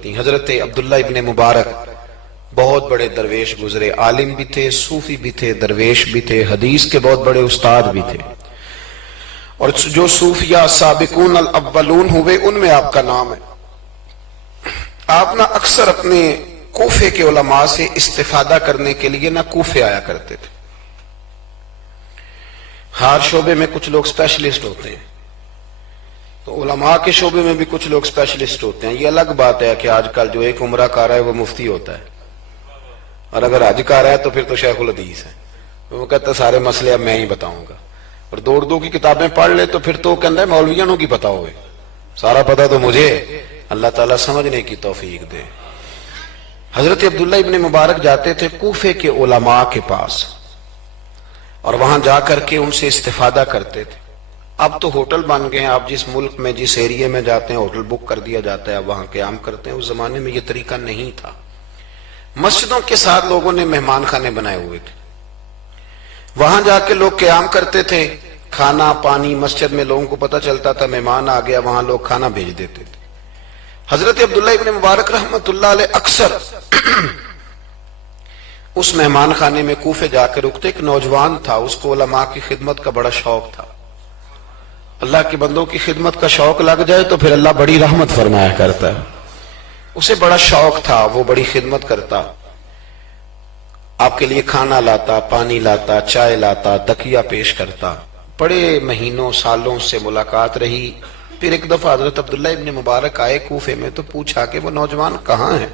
لگتی ہیں۔ حضرت عبداللہ ابن مبارک بہت بڑے درویش گزرے، عالم بھی تھے، صوفی بھی تھے، درویش بھی تھے، حدیث کے بہت بڑے استاد بھی تھے، اور جو صوفیہ سابقون الاولون ہوئے ان میں آپ کا نام ہے۔ آپ نہ اکثر اپنے کوفے کے علماء سے استفادہ کرنے کے لیے نہ کوفے آیا کرتے تھے۔ ہر شعبے میں کچھ لوگ اسپیشلسٹ ہوتے ہیں، تو علماء کے شعبے میں بھی کچھ لوگ اسپیشلسٹ ہوتے ہیں۔ یہ الگ بات ہے کہ آج کل جو ایک عمرہ کر رہا ہے وہ مفتی ہوتا ہے، اور اگر حج کر رہا ہے تو پھر تو شیخ الحدیث ہے، وہ کہتا ہے سارے مسئلے اب میں ہی بتاؤں گا، اور دو کی کتابیں پڑھ لے تو پھر تو کہتا ہے مولویوں کی پتہ ہوئے، سارا پتہ تو مجھے۔ اللہ تعالیٰ سمجھنے کی توفیق دے۔ حضرت عبداللہ ابن مبارک جاتے تھے کوفے کے علماء کے پاس، اور وہاں جا کر کے ان سے استفادہ کرتے تھے۔ اب تو ہوٹل بن گئے ہیں، آپ جس ملک میں جس ایریے میں جاتے ہیں ہوٹل بک کر دیا جاتا ہے، اب وہاں قیام کرتے ہیں۔ اس زمانے میں یہ طریقہ نہیں تھا۔ مسجدوں کے ساتھ لوگوں نے مہمان خانے بنائے ہوئے تھے، وہاں جا کے لوگ قیام کرتے تھے، کھانا پانی مسجد میں لوگوں کو پتہ چلتا تھا مہمان آ گیا، وہاں لوگ کھانا بھیج دیتے تھے۔ حضرت عبداللہ ابن مبارک رحمت اللہ علیہ اکثر اس مہمان خانے میں کوفے جا کے رکتے۔ ایک نوجوان تھا، اس کو علماء کی خدمت کا بڑا شوق تھا۔ اللہ کے بندوں کی خدمت کا شوق لگ جائے تو پھر اللہ بڑی رحمت فرمایا کرتا ہے۔ اسے بڑا شوق تھا، وہ بڑی خدمت کرتا، آپ کے لیے کھانا لاتا، پانی لاتا، چائے لاتا، تکیہ پیش کرتا۔ بڑے مہینوں سالوں سے ملاقات رہی۔ پھر ایک دفعہ حضرت عبداللہ ابن مبارک آئے کوفے میں تو پوچھا کہ وہ نوجوان کہاں ہے؟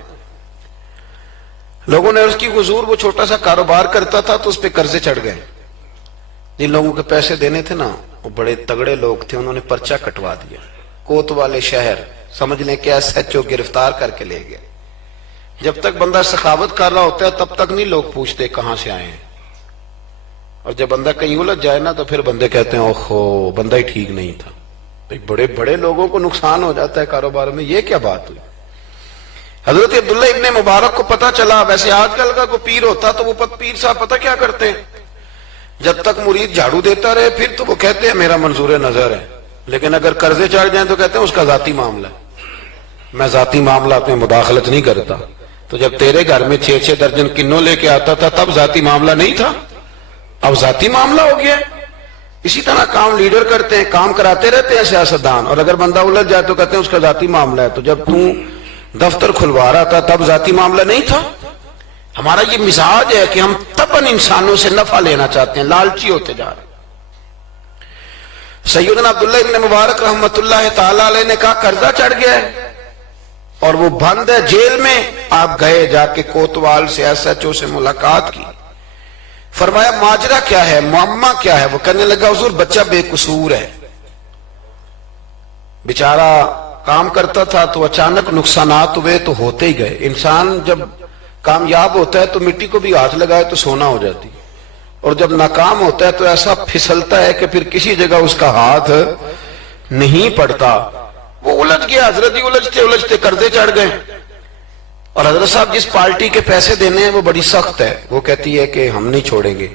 لوگوں نے عرض کی حضور وہ چھوٹا سا کاروبار کرتا تھا تو اس پہ قرضے چڑھ گئے، جن لوگوں کے پیسے دینے تھے نا وہ بڑے تگڑے لوگ تھے، انہوں نے پرچہ کٹوا دیا، کوتوالے شہر سمجھ لیں کہ ایس ایچ او گرفتار کر کے لے گئے۔ جب تک بندہ سخاوت کر رہا ہوتا ہے تب تک نہیں لوگ پوچھتے کہاں سے آئے ہیں، اور جب بندہ کہیں الجھ جائے نا تو پھر بندے کہتے ہیں اوہو بندہ ہی ٹھیک نہیں تھا۔ بڑے بڑے لوگوں کو نقصان ہو جاتا ہے کاروبار میں، یہ کیا بات ہوئی؟ حضرت عبداللہ ابن مبارک کو پتا چلا۔ ویسے آج کل کا کوئی پیر ہوتا تو وہ پیر صاحب پتہ کیا کرتے ہیں، جب تک مرید جھاڑو دیتا رہے پھر تو وہ کہتے ہیں میرا منظور نظر ہے، لیکن اگر قرضے چڑھ جائیں تو کہتے ہیں اس کا ذاتی معاملہ ہے، میں ذاتی معاملات میں مداخلت نہیں کرتا۔ تو جب تیرے گھر میں 6 درجن کنوں لے کے آتا تھا تب ذاتی معاملہ نہیں تھا، اب ذاتی معاملہ ہو گیا۔ اسی طرح کام لیڈر کرتے ہیں، کام کراتے رہتے ہیں سیاستدان، اور اگر بندہ الجھ جائے تو کہتے ہیں اس کا ذاتی معاملہ ہے۔ تو جب تو دفتر کھلوا رہا تھا تب ذاتی معاملہ نہیں تھا؟ ہمارا یہ مزاج ہے کہ ہم تباً انسانوں سے نفع لینا چاہتے ہیں، لالچی ہوتے جا رہے ہیں۔ سیدنا عبداللہ ابن مبارک رحمت اللہ تعالی علیہ نے کہا قرضہ چڑھ گیا ہے اور وہ بند ہے جیل میں۔ آپ گئے، جا کے کوتوال سے ایس ایچ او سے ملاقات کی، فرمایا ماجرا کیا ہے، معمہ کیا ہے؟ وہ کہنے لگا حضور بچہ بے قصور ہے، بیچارہ کام کرتا تھا تو اچانک نقصانات ہوئے تو ہوتے ہی گئے۔ انسان جب کامیاب ہوتا ہے تو مٹی کو بھی ہاتھ لگائے تو سونا ہو جاتی، اور جب ناکام ہوتا ہے تو ایسا پھسلتا ہے کہ پھر کسی جگہ اس کا ہاتھ نہیں پڑتا۔ وہ الجھ گیا، حضرت ہی الجھتے قرضے چڑھ گئے، اور حضرت صاحب جس پارٹی کے پیسے دینے ہیں وہ بڑی سخت ہے، وہ کہتی ہے کہ ہم نہیں چھوڑیں گے۔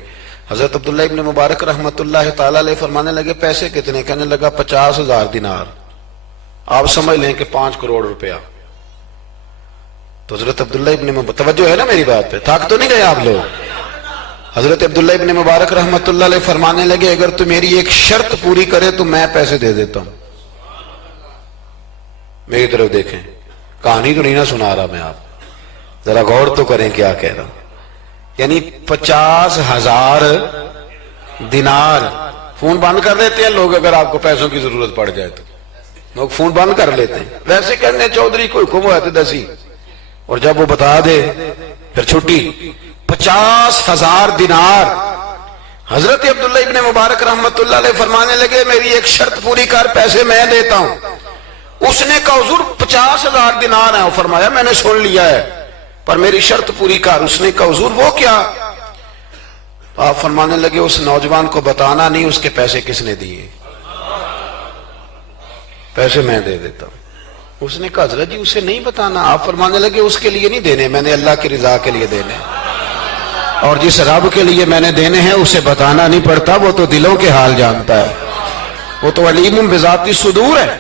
حضرت عبداللہ ابن مبارک رحمت اللہ تعالی علیہ فرمانے لگے پیسے کتنے؟ کہنے لگا 50,000 دینار، آپ سمجھ لیں کہ 5 کروڑ روپیہ۔ تو حضرت عبداللہ ابن مبارک، توجہ ہے نا میری بات پہ، تھک تو نہیں گئے آپ لوگ؟ حضرت عبداللہ ابن مبارک رحمت اللہ علیہ فرمانے لگے اگر تو میری ایک شرط پوری کرے تو میں پیسے دے دیتا ہوں۔ میری طرف دیکھیں، کہانی تو نہیں نہ سنا رہا میں، آپ ذرا غور تو کریں کیا کہہ رہا ہوں۔ یعنی 50,000 دینار۔ فون بند کر لیتے ہیں لوگ اگر آپ کو پیسوں کی ضرورت پڑ جائے تو، لوگ فون بند کر لیتے ہیں۔ ویسے کہنے چودھری کو حکم ہوا تھا دسی، اور جب وہ بتا دے پھر چھٹی۔ 50,000 دینار۔ حضرت عبداللہ ابن مبارک رحمت اللہ علیہ فرمانے لگے میری ایک شرط پوری کر، پیسے میں دیتا ہوں۔ اس نے کہا حضور 50,000 دینار ہیں، فرمایا میں نے سن لیا ہے پر میری شرط پوری کر۔ اس نے کہا حضور وہ کیا؟ آپ فرمانے لگے اس نوجوان کو بتانا نہیں اس کے پیسے کس نے دیے، پیسے میں دے دیتا ہوں۔ اس نے کہا حضرت جی اسے نہیں بتانا۔ آپ فرمانے لگے اس کے لیے نہیں دینے، میں نے اللہ کی رضا کے لیے دینے، اور جس رب کے لیے میں نے دینے ہیں اسے بتانا نہیں پڑتا، وہ تو دلوں کے حال جانتا ہے، وہ تو علیم بذات الصدور ہے،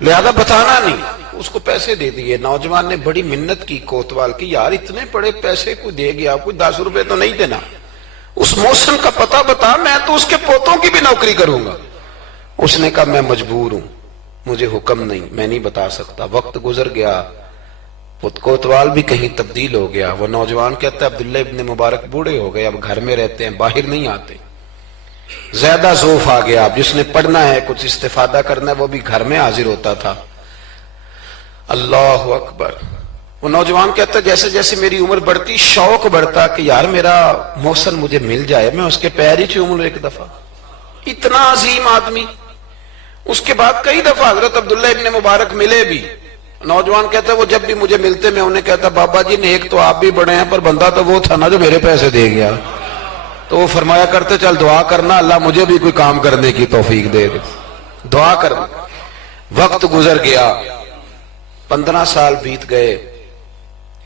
لہذا بتانا نہیں۔ اس کو پیسے دے دیے. نوجوان نے بڑی منت کی کوتوال کی, یار اتنے بڑے پیسے کوئی دے گیا, کوئی 10 روپے تو نہیں دینا, اس محسن کا پتہ بتا, میں تو اس کے پوتوں کی بھی نوکری کروں گا. اس نے کہا میں مجبور ہوں, مجھے حکم نہیں, میں نہیں بتا سکتا. وقت گزر گیا, کوتوال بھی کہیں تبدیل ہو گیا. وہ نوجوان کہتا ہے عبداللہ ابن مبارک بوڑھے ہو گئے, اب گھر میں رہتے ہیں, باہر نہیں آتے. زیادہ ذوف آ گیا, اب جس نے پڑھنا ہے, کچھ استفادہ کرنا ہے, وہ بھی گھر میں حاضر ہوتا تھا. اللہ اکبر. وہ نوجوان کہتا ہے جیسے جیسے میری عمر بڑھتی شوق بڑھتا کہ یار میرا محسن مجھے مل جائے, میں اس کے پیر ہی چوم لوں ایک دفعہ. اتنا عظیم آدمی. اس کے بعد کئی دفعہ حضرت عبداللہ ابن مبارک ملے بھی. نوجوان کہتا ہے وہ جب بھی مجھے ملتے میں انہیں کہتا بابا جی نیک تو آپ بھی بڑے ہیں, پر بندہ تو وہ تھا نا جو میرے پیسے دے گیا. تو وہ فرمایا کرتے چل دعا کرنا اللہ مجھے بھی کوئی کام کرنے کی توفیق دے دے, دعا کرنا. وقت گزر گیا, 15 سال بیت گئے.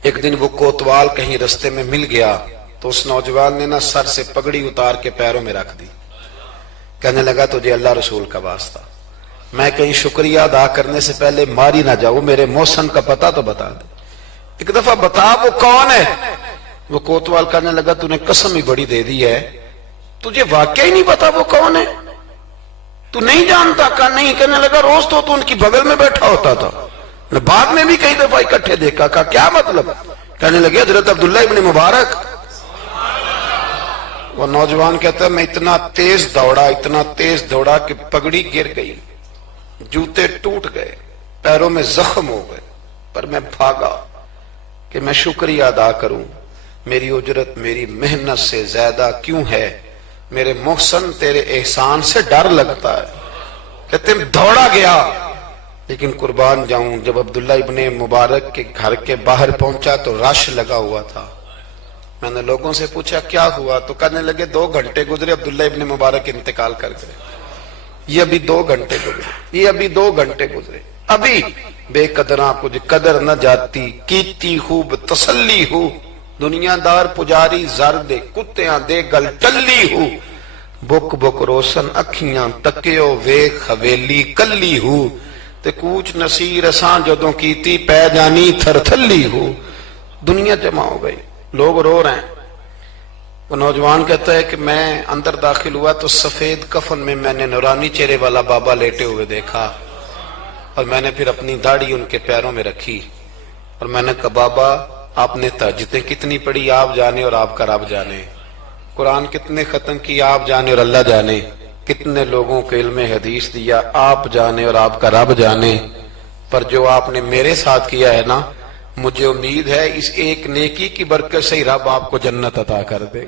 ایک دن وہ کوتوال کہیں رستے میں مل گیا تو اس نوجوان نے نا سر سے پگڑی اتار کے پیروں میں رکھ دی. کہنے لگا تجھے اللہ رسول کا واسطہ, میں کہیں شکریہ ادا کرنے سے پہلے ماری نہ جاؤ, میرے محسن کا پتہ تو بتا دے, ایک دفعہ بتا وہ کون ہے. وہ کوتوال کہنے لگا تو نے قسم ہی بڑی دے دی ہے, تجھے واقعی نہیں پتا وہ کون ہے, تو نہیں جانتا. کہا نہیں. کہنے لگا روز تو ان کی بغل میں بیٹھا ہوتا تھا, بعد میں بھی کئی دفعہ اکٹھے دیکھا. کہا کیا مطلب؟ کہنے لگے حضرت عبداللہ ابن مبارک. وہ نوجوان کہتا ہے میں اتنا تیز دوڑا کہ پگڑی گر گئی, جوتے ٹوٹ گئے, پیروں میں زخم ہو گئے, پر میں بھاگا کہ میں شکریہ ادا کروں. میری اجرت میری محنت سے زیادہ کیوں ہے, میرے محسن تیرے احسان سے ڈر لگتا ہے. کہتے ہیں دوڑا گیا, لیکن قربان جاؤں جب عبداللہ ابن مبارک کے گھر کے باہر پہنچا تو رش لگا ہوا تھا. میں نے لوگوں سے پوچھا کیا ہوا, تو کہنے لگے 2 گھنٹے گزرے عبداللہ ابن مبارک انتقال کر گئے. یہ ابھی 2 گھنٹے گزرے, ابھی بے قدراں کچھ قدر نہ جاتی, کیتی خوب تسلی ہو, دنیا دار پجاری زردے کتیاں دے گل ٹلی ہو, بک بک روشن اکھیاں تکیو ویکھ حویلی کلی ہو, تے کوچ نصیر اساں جدوں کیتی پہ جانی تھر تھلی ہو. دنیا جمع ہو گئی, لوگ رو رہے ہیں. وہ نوجوان کہتا ہے کہ میں اندر داخل ہوا تو سفید کفن میں نے نورانی چہرے والا بابا لیٹے ہوئے دیکھا, اور میں نے پھر اپنی داڑھی ان کے پیروں میں رکھی, اور میں نے کہا بابا آپ نے تہجدیں کتنی پڑھی آپ جانے اور آپ کا رب جانے, قرآن کتنے ختم کی آپ جانے اور اللہ جانے, کتنے لوگوں کو علم حدیث دیا آپ جانے اور آپ کا رب جانے, پر جو آپ نے میرے ساتھ کیا ہے نا, مجھے امید ہے اس ایک نیکی کی برکت سے ہی رب آپ کو جنت عطا کر دے.